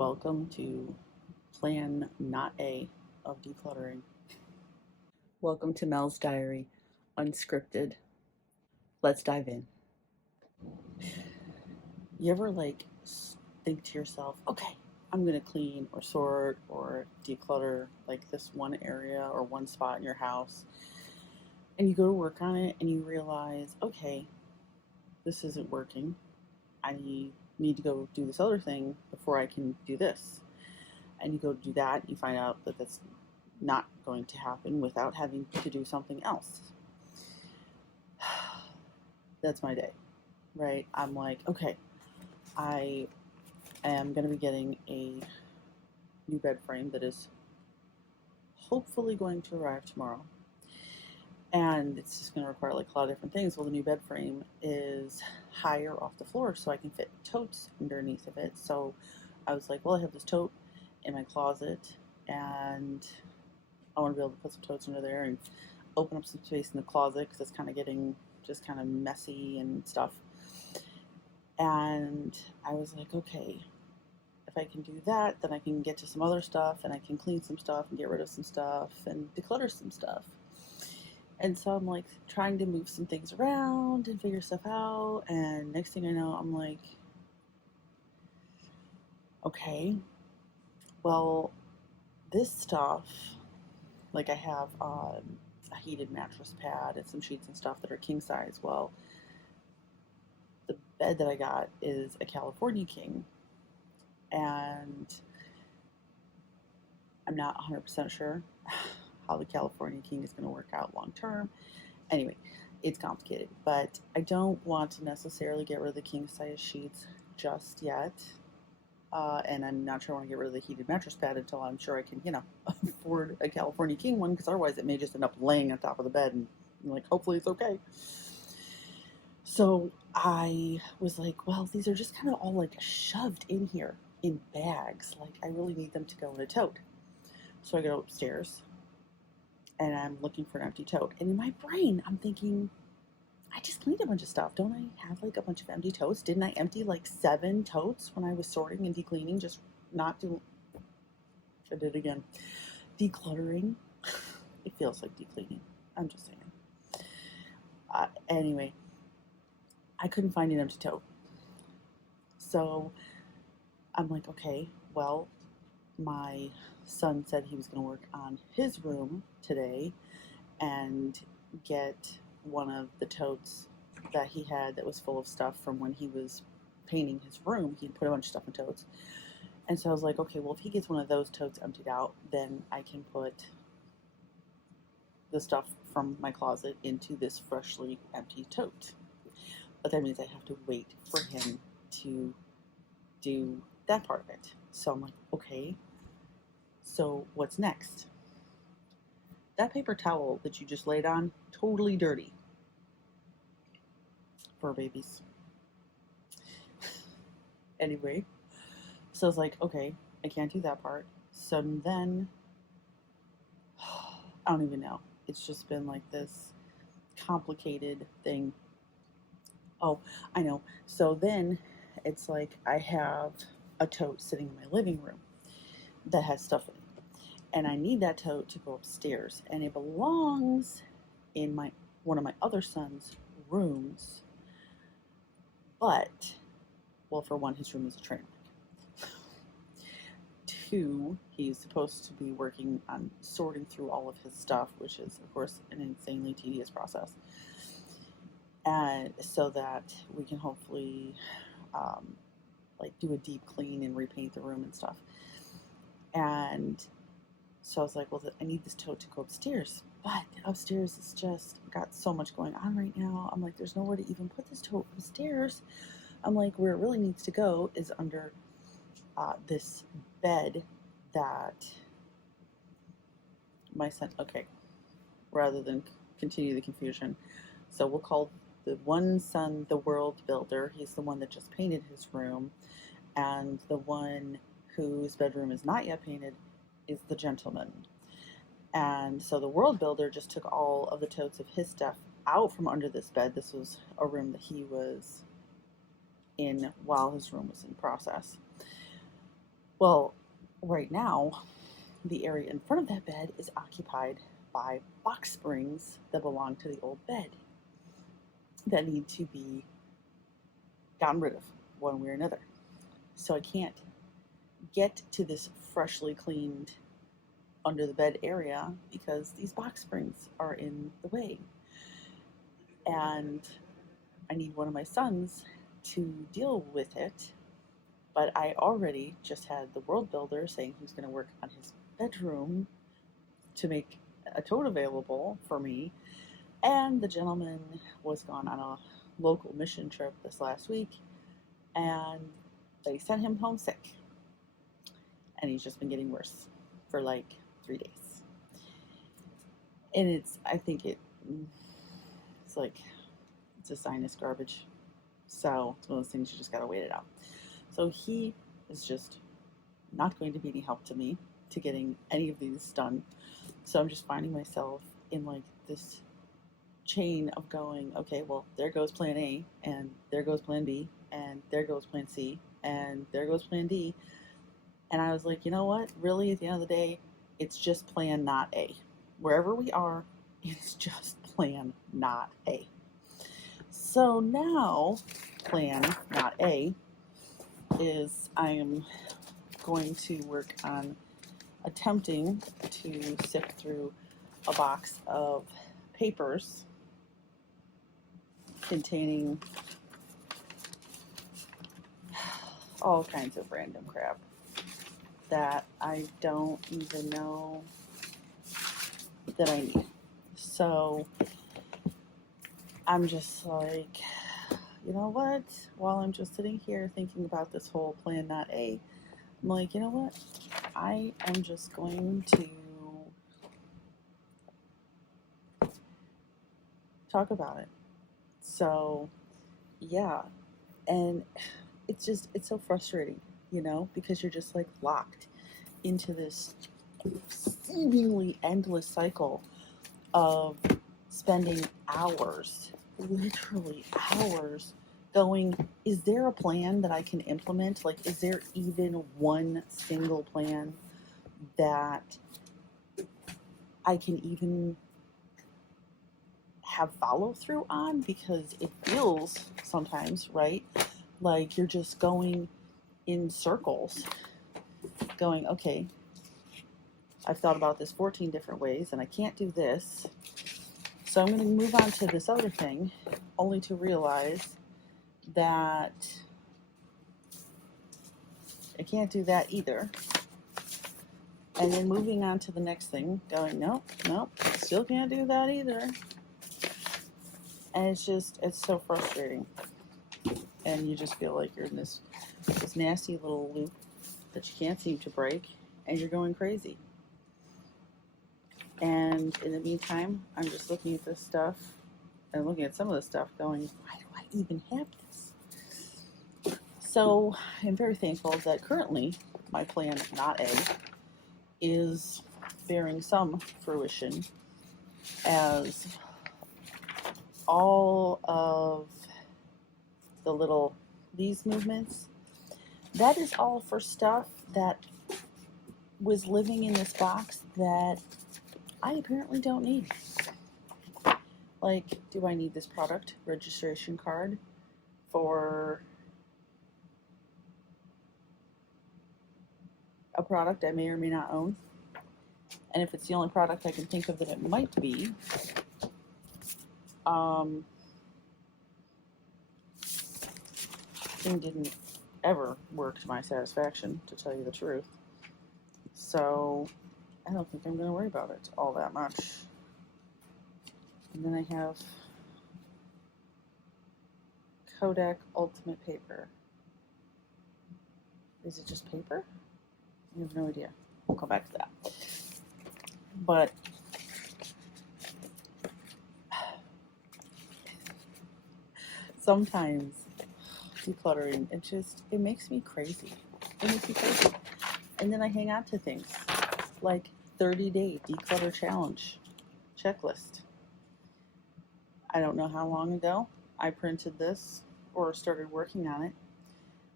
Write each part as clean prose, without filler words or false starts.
Welcome to Plan Not A of Decluttering. Welcome to Mel's Diary, Unscripted. Let's dive in. You ever think to yourself, okay, I'm going to clean or sort or declutter like this one area or one spot in your house, and you go to work on it and you realize, okay, this isn't working. I need to go do this other thing before I can do this. And you go to do that, and you find out that that's not going to happen without having to do something else. That's my day, right? I'm like, okay, I am going to be getting a new bed frame that is hopefully going to arrive tomorrow. And it's just going to require like a lot of different things. Well, the new bed frame is higher off the floor, so I can fit totes underneath of it. So I was like, well, I have this tote in my closet, and I want to be able to put some totes under there and open up some space in the closet because it's kind of getting just kind of messy and stuff. And I was like, okay, if I can do that, then I can get to some other stuff, and I can clean some stuff and get rid of some stuff and declutter some stuff. And so I'm like trying to move some things around and figure stuff out. And next thing I know, I'm like, okay, well, this stuff, like I have a heated mattress pad and some sheets and stuff that are king size. Well, the bed that I got is a California king, and I'm not 100% sure how the California king is going to work out long term. Anyway, it's complicated, but I don't want to necessarily get rid of the king size sheets just yet. And I'm not sure I want to get rid of the heated mattress pad until I'm sure I can, afford a California king one, because otherwise it may just end up laying on top of the bed, and hopefully it's okay. So I was like, well, these are just kind of all like shoved in here in bags. Like I really need them to go in a tote. So I go upstairs and I'm looking for an empty tote. And in my brain, I'm thinking, I just cleaned a bunch of stuff. Don't I have like a bunch of empty totes? Didn't I empty like 7 totes when I was sorting and decleaning? Just not doing. I did it again. Decluttering. It feels like decleaning. I'm just saying. Anyway, I couldn't find an empty tote. So I'm like, okay, well, my son said he was going to work on his room today and get one of the totes that he had that was full of stuff from when he was painting his room. He'd put a bunch of stuff in totes. And so I was like, okay, well, if he gets one of those totes emptied out, then I can put the stuff from my closet into this freshly empty tote. But that means I have to wait for him to do that part of it. So I'm like, okay, so what's next? That paper towel that you just laid on, totally dirty. Fur babies. Anyway, so I was like, okay, I can't do that part. So then, I don't even know. It's just been like this complicated thing. Oh, I know. So then it's like I have a tote sitting in my living room that has stuff in it. And I need that tote to go upstairs. And it belongs in one of my other son's rooms. But, well, for one, his room is a train wreck. 2, he's supposed to be working on sorting through all of his stuff, which is, of course, an insanely tedious process. And so that we can hopefully do a deep clean and repaint the room and stuff. And so I was like, well, I need this tote to go upstairs. But upstairs is just got so much going on right now. I'm like, there's nowhere to even put this tote upstairs. I'm like, where it really needs to go is under this bed that my son, okay, rather than continue the confusion. So we'll call the one son the world builder. He's the one that just painted his room. And the one whose bedroom is not yet painted is the gentleman. And so the world builder just took all of the totes of his stuff out from under this bed. This was a room that he was in while his room was in process. Well, right now, the area in front of that bed is occupied by box springs that belong to the old bed that need to be gotten rid of one way or another. So I can't get to this freshly cleaned under the bed area because these box springs are in the way. And I need one of my sons to deal with it. But I already just had the world builder saying he's going to work on his bedroom to make a tote available for me. And the gentleman was gone on a local mission trip this last week, and they sent him home sick. And he's just been getting worse for like 3 days. And I think it's a sinus garbage. So it's one of those things you just gotta wait it out. So he is just not going to be any help to me to getting any of these done. So I'm just finding myself in like this chain of going, okay, well, there goes plan A, and there goes plan B, and there goes plan C, and there goes plan D. And I was like, you know what? Really, at the end of the day, it's just plan not A. Wherever we are, it's just plan not A. So now, plan not A is I am going to work on attempting to sift through a box of papers containing all kinds of random crap that I don't even know that I need. So I'm just like, you know what? While I'm just sitting here thinking about this whole plan not A, I'm like, you know what? I am just going to talk about it. So, yeah. And it's so frustrating, because you're just like locked into this seemingly endless cycle of spending hours, literally hours, going, is there a plan that I can implement? Like, is there even one single plan that I can even have follow through on? Because it feels sometimes, right, like you're just going in circles, going, okay, I've thought about this 14 different ways and I can't do this, so I'm going to move on to this other thing, only to realize that I can't do that either. And then moving on to the next thing, going, nope, still can't do that either. And it's so frustrating. And you just feel like you're in this nasty little loop that you can't seem to break, and you're going crazy. And in the meantime, I'm just looking at this stuff and looking at some of the stuff going, why do I even have this? So I'm very thankful that currently my plan not A is bearing some fruition, as all of the little these movements, that is all for stuff that was living in this box that I apparently don't need. Like, do I need this product registration card for a product I may or may not own? And if it's the only product I can think of that it might be, thing didn't ever work to my satisfaction, to tell you the truth. So I don't think I'm going to worry about it all that much. And then I have Kodak Ultimate Paper. Is it just paper? I have no idea. We'll come back to that. But sometimes decluttering, it makes me crazy. And then I hang on to things like 30-day declutter challenge checklist. I don't know how long ago I printed this or started working on it,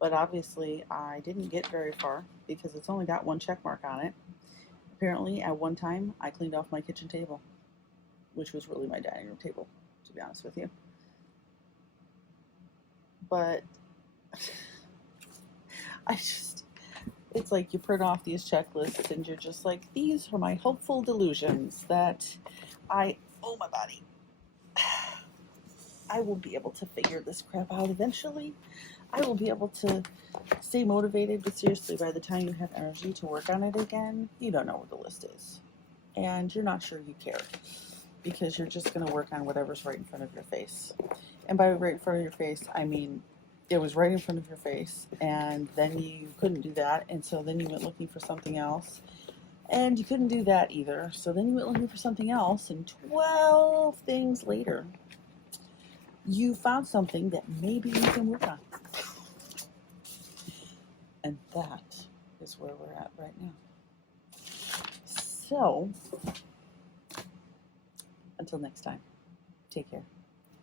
But obviously, I didn't get very far because it's only got one check mark on it. Apparently, at one time, I cleaned off my kitchen table, which was really my dining room table, to be honest with you. But it's like you print off these checklists and you're just like, these are my hopeful delusions that oh my body, I will be able to figure this crap out eventually. I will be able to stay motivated, but seriously, by the time you have energy to work on it again, you don't know what the list is. And you're not sure you care because you're just going to work on whatever's right in front of your face. And by right in front of your face, I mean it was right in front of your face, and then you couldn't do that, and so then you went looking for something else, and you couldn't do that either, so then you went looking for something else, and 12 things later, you found something that maybe you can work on. And that is where we're at right now. So, until next time, take care.